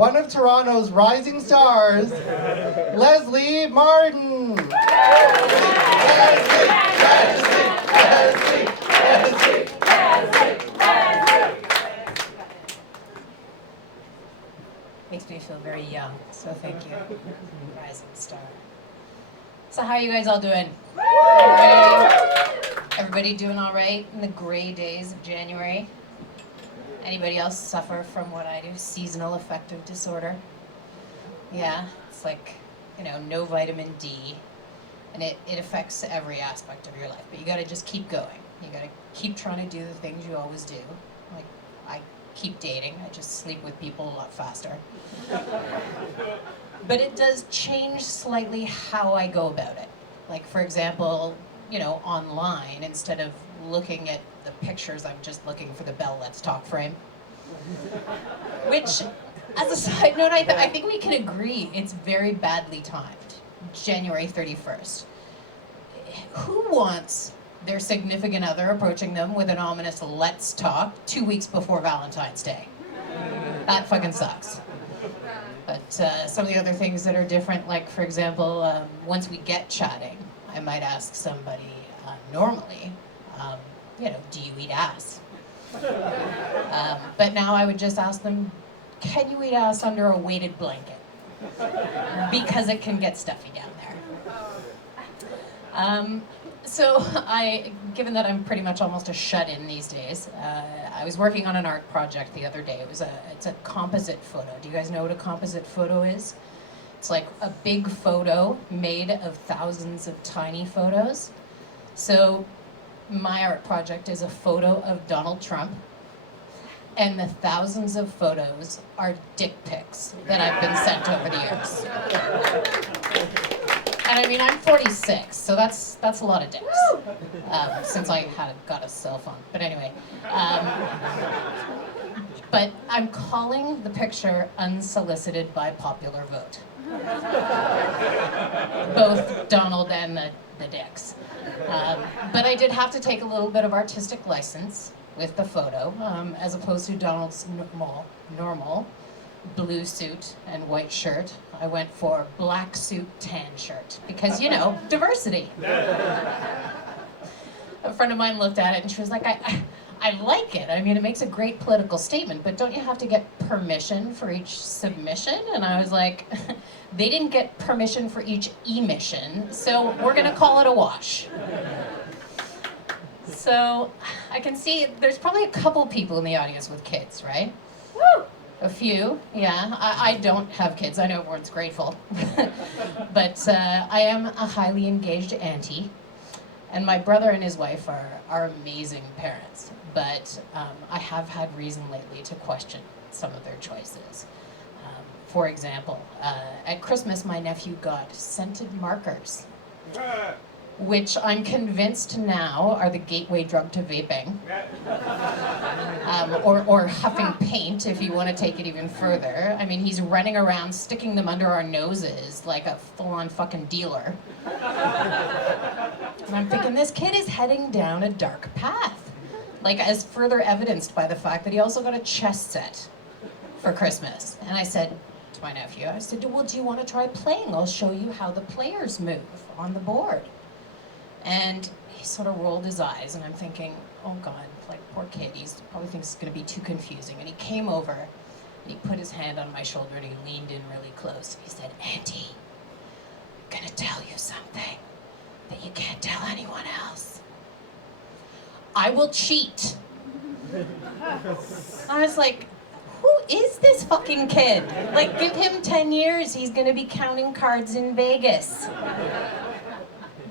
One of Toronto's rising stars, Lesley Martin. Makes me feel very young, so thank you, rising star. So how are you guys all doing? Everybody doing all right in the gray days of January? Anybody else suffer from what I do, seasonal affective disorder? Yeah, it's like, no vitamin D, and it affects every aspect of your life, but you gotta just keep going. You gotta keep trying to do the things you always do. Like, I keep dating, I just sleep with people a lot faster. But it does change slightly how I go about it. Like, for example, online, instead of looking at the pictures, I'm just looking for the Bell Let's Talk frame. Which, as a side note, I think we can agree it's very badly timed. January 31st. Who wants their significant other approaching them with an ominous "let's talk" 2 weeks before Valentine's Day? That fucking sucks. But some of the other things that are different, like, for example, once we get chatting, I might ask somebody normally, do you eat ass? But now I would just ask them, can you eat ass under a weighted blanket? Because it can get stuffy down there. So given that I'm pretty much almost a shut-in these days, I was working on an art project the other day. It's a composite photo. Do you guys know what a composite photo is? It's like a big photo made of thousands of tiny photos. So my art project is a photo of Donald Trump, and the thousands of photos are dick pics that I've been sent over the years. And I mean, I'm 46, so that's a lot of dicks, since I got a cell phone. But anyway, but I'm calling the picture "Unsolicited by Popular Vote." Both Donald and the dicks. But I did have to take a little bit of artistic license with the photo, as opposed to Donald's normal blue suit and white shirt. I went for black suit, tan shirt, because, diversity. A friend of mine looked at it and she was like, I like it. I mean, it makes a great political statement, but don't you have to get permission for each submission? And I was like, they didn't get permission for each emission, so we're gonna call it a wash. So I can see there's probably a couple people in the audience with kids, right? Woo! A few, yeah. I don't have kids. I know everyone's grateful. But I am a highly engaged auntie, and my brother and his wife are amazing parents. But I have had reason lately to question some of their choices. For example, at Christmas, my nephew got scented markers, which I'm convinced now are the gateway drug to vaping. Or huffing paint, if you want to take it even further. I mean, he's running around sticking them under our noses like a full-on fucking dealer. And I'm thinking, this kid is heading down a dark path. Like, as further evidenced by the fact that he also got a chess set for Christmas. And I said to my nephew, well, do you want to try playing? I'll show you how the players move on the board. And he sort of rolled his eyes, and I'm thinking, oh God, like, poor kid, he probably thinks it's gonna be too confusing. And he came over, and he put his hand on my shoulder, and he leaned in really close. He said, Auntie, I'm gonna tell you something that you can't tell anyone else. I will cheat. I was like, who is this fucking kid? Like, give him 10 years, he's gonna be counting cards in Vegas.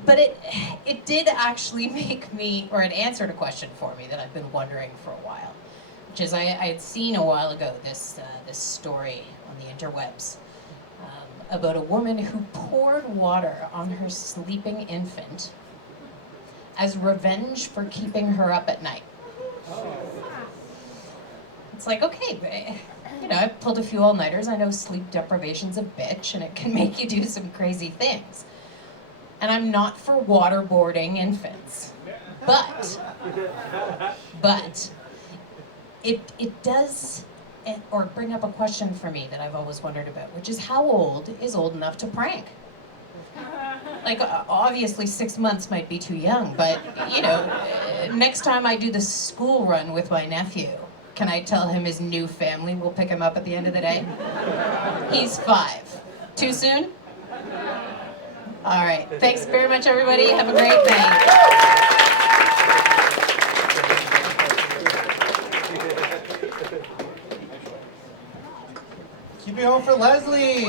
But it did actually make me, or it answered a question for me that I've been wondering for a while, which is I had seen a while ago this story on the interwebs about a woman who poured water on her sleeping infant as revenge for keeping her up at night. It's like, okay, I've pulled a few all-nighters. I know sleep deprivation's a bitch, and it can make you do some crazy things. And I'm not for waterboarding infants. But it does or bring up a question for me that I've always wondered about, which is how old is old enough to prank? Like, obviously 6 months might be too young, but, next time I do the school run with my nephew, can I tell him his new family will pick him up at the end of the day? He's 5. Too soon? All right. Thanks very much, everybody. Have a great night. Keep it home for Lesley.